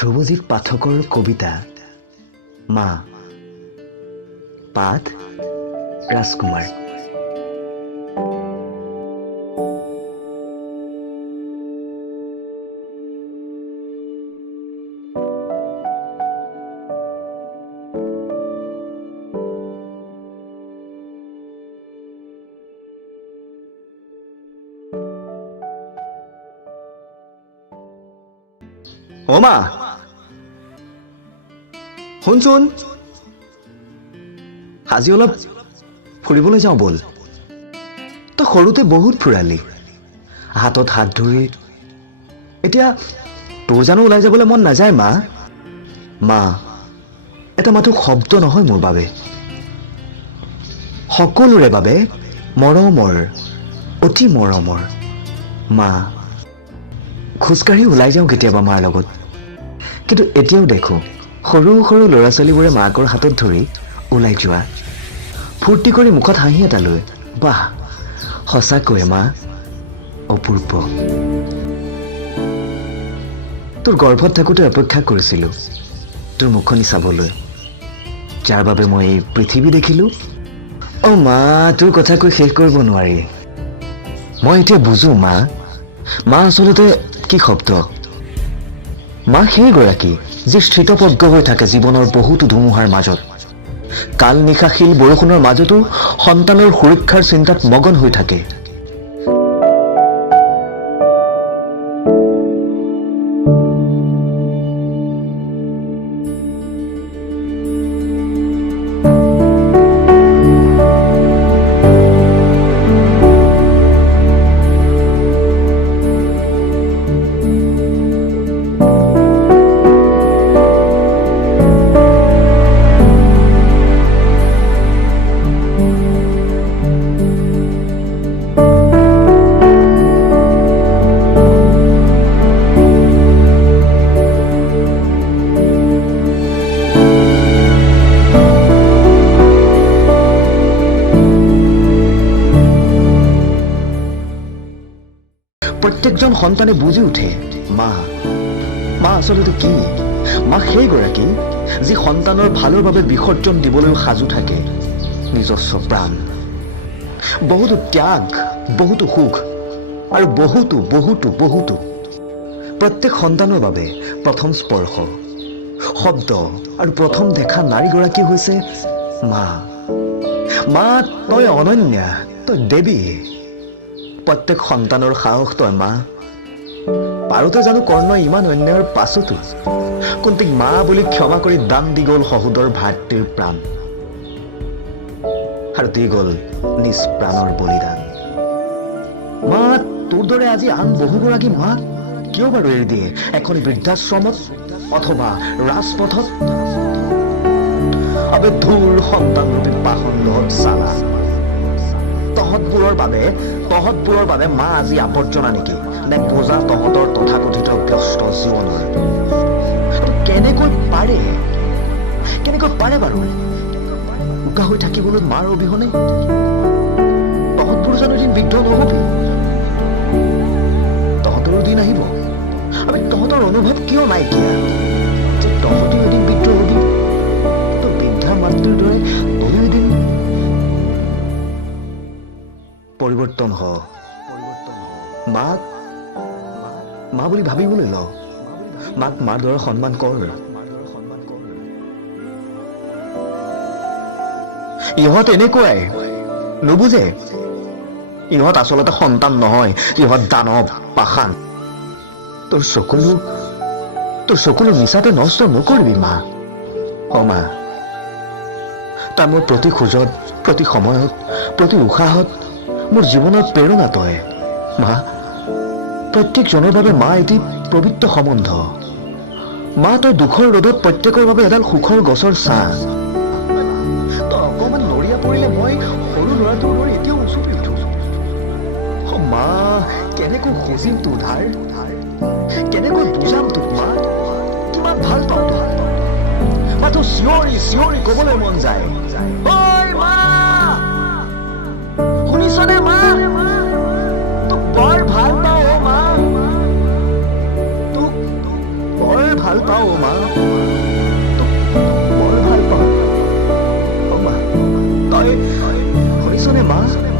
ধ্ৰুৱজিৎ পাঠকৰ কবিতা মা পাঠ ৰাজকুমাৰ। অ মা, শুনচোন, আজি অলপ ফুৰিবলৈ যাওঁ ব'ল। তই সৰুতে বহুত ফুৰালি, হাতত হাত ধৰি। এতিয়া তোৰ জানো ওলাই যাবলৈ মন নাযায় মা? মা, এটা মাথো শব্দ নহয় মোৰ বাবে, সকলোৰে বাবে মৰমৰ, অতি মৰমৰ। মা, খোজকাঢ়ি ওলাই যাওঁ কেতিয়াবা মাৰ লগত, কিন্তু এতিয়াও দেখোঁ সৰু সৰু ল'ৰা ছোৱালীবোৰে মাকৰ হাতত ধৰি ওলাই যোৱা, ফূৰ্তি কৰি মুখত হাঁহি এটা লৈ। বাহ, সঁচাকৈয়ে মা অপূৰ্ব। তোৰ গৰ্ভত থাকোঁতে অপেক্ষা কৰিছিলোঁ তোৰ মুখনি চাবলৈ, যাৰ বাবে মই এই পৃথিৱী দেখিলোঁ। অ' মা, তোৰ কথা কৈ শেষ কৰিব নোৱাৰি। মই এতিয়া বুজো মা, মা আচলতে কি শব্দ। মা সেইগৰাকী যি স্থিতপ্ৰজ্ঞ হৈ থাকে জীৱনৰ বহুতো ধুমুহাৰ মাজত, কাল নিশা শিল বৰষুণৰ মাজতো সন্তানৰ সুৰক্ষাৰ চিন্তাত মগন হৈ থাকে। প্ৰত্যেকজন সন্তানে বুজি উঠে মা আচলতে কি। মা সেইগৰাকী যি সন্তানৰ ভালৰ বাবে বিসৰ্জন দিবলৈ সাজু থাকে নিজস্ব প্ৰাণ, বহুতো ত্যাগ, বহুতো সুখ আৰু বহুতো বহুতো বহুতো। প্ৰত্যেক সন্তানৰ বাবে প্ৰথম স্পৰ্শ, শব্দ আৰু প্ৰথম দেখা নাৰীগৰাকী হৈছে মা। মা, তই অনন্যা, তই দেৱী। প্ৰত্যেক সন্তানৰ সাহস তই মা। পাৰোতে জানো কৰ্ণই ইমান অন্যায়ৰ পাছতো কুন্তীক মা বুলি ক্ষমা কৰি দান দি গ'ল সহোদৰ ভাতৃৰ প্ৰাণ, আৰু দি গ'ল নিজ প্ৰাণৰ বলিদান। মা, তোৰ দৰে আজি আন বহুগৰাকী মাক কিয় বাৰু এৰি দিয়ে এখন বৃদ্ধাশ্ৰমত অথবা ৰাজপথত? আবে ধূৰ সন্তানৰূপী বাহন লগত চালা। তহঁতবোৰৰ বাবে মা আজি আৱৰ্জনা নেকি, নে বোজা তহঁতৰ তথাকথিত ব্যস্ত জীৱনৰ? কেনেকৈ পাৰে বাৰু উকা হৈ থাকিবলৈ মাৰ অবিহনে? তহঁতবোৰ জানো এদিন বৃদ্ধ নহবি? তহঁতৰো দিন আহিব। আমি তহঁতৰ অনুভৱ কিয় নাইকিয়া যে তহঁতো এদিন বৃদ্ধ হবি? তোৰ বৃদ্ধা মাতৃৰ দৰে তয়ো এদিন পৰিৱৰ্তন হ। মা বুলি ভাবিবলৈ ল। মাক মাৰ দৰে সন্মান কৰ। ইহঁত এনেকুৱাই, নুবুজে। ইহঁত আচলতে সন্তান নহয়, ইহঁত দানৱ, পাষাণ। তোৰ চকুলো মিছাতে নষ্ট নকৰিবি মা। অ' মা, তাৰ মোৰ প্ৰতি খোজত, প্ৰতি সময়ত, প্ৰতি উশাহত মোৰ জীৱনৰ প্ৰেৰণা তই মা। প্ৰত্যেকজনৰ বাবে মা এটি পবিত্ৰ সম্বন্ধ। মা, তই দুখৰ ৰ'দত প্ৰত্যেকৰ বাবে এডাল সুখৰ গছৰ ছাঁ। তই অকণমান নৰিয়া পৰিলে মই সৰু ল'ৰাটোৰ দৰে এতিয়াও উচুপি উঠো। মা, কেনেকৈ খুজিম তোৰ ধাৰ, কেনেকৈ বুজাম তোক মা, কিমান ভাল পাওঁ তোক। মা, তোৰ চিঞৰি চিঞৰি ক'বলৈ মন যায়, ঐ মা, শুনিছনে মা? তোক বৰ ভাল পাওঁ অ' মা, তোক বৰ ভাল পাওঁ শুনিছনে মা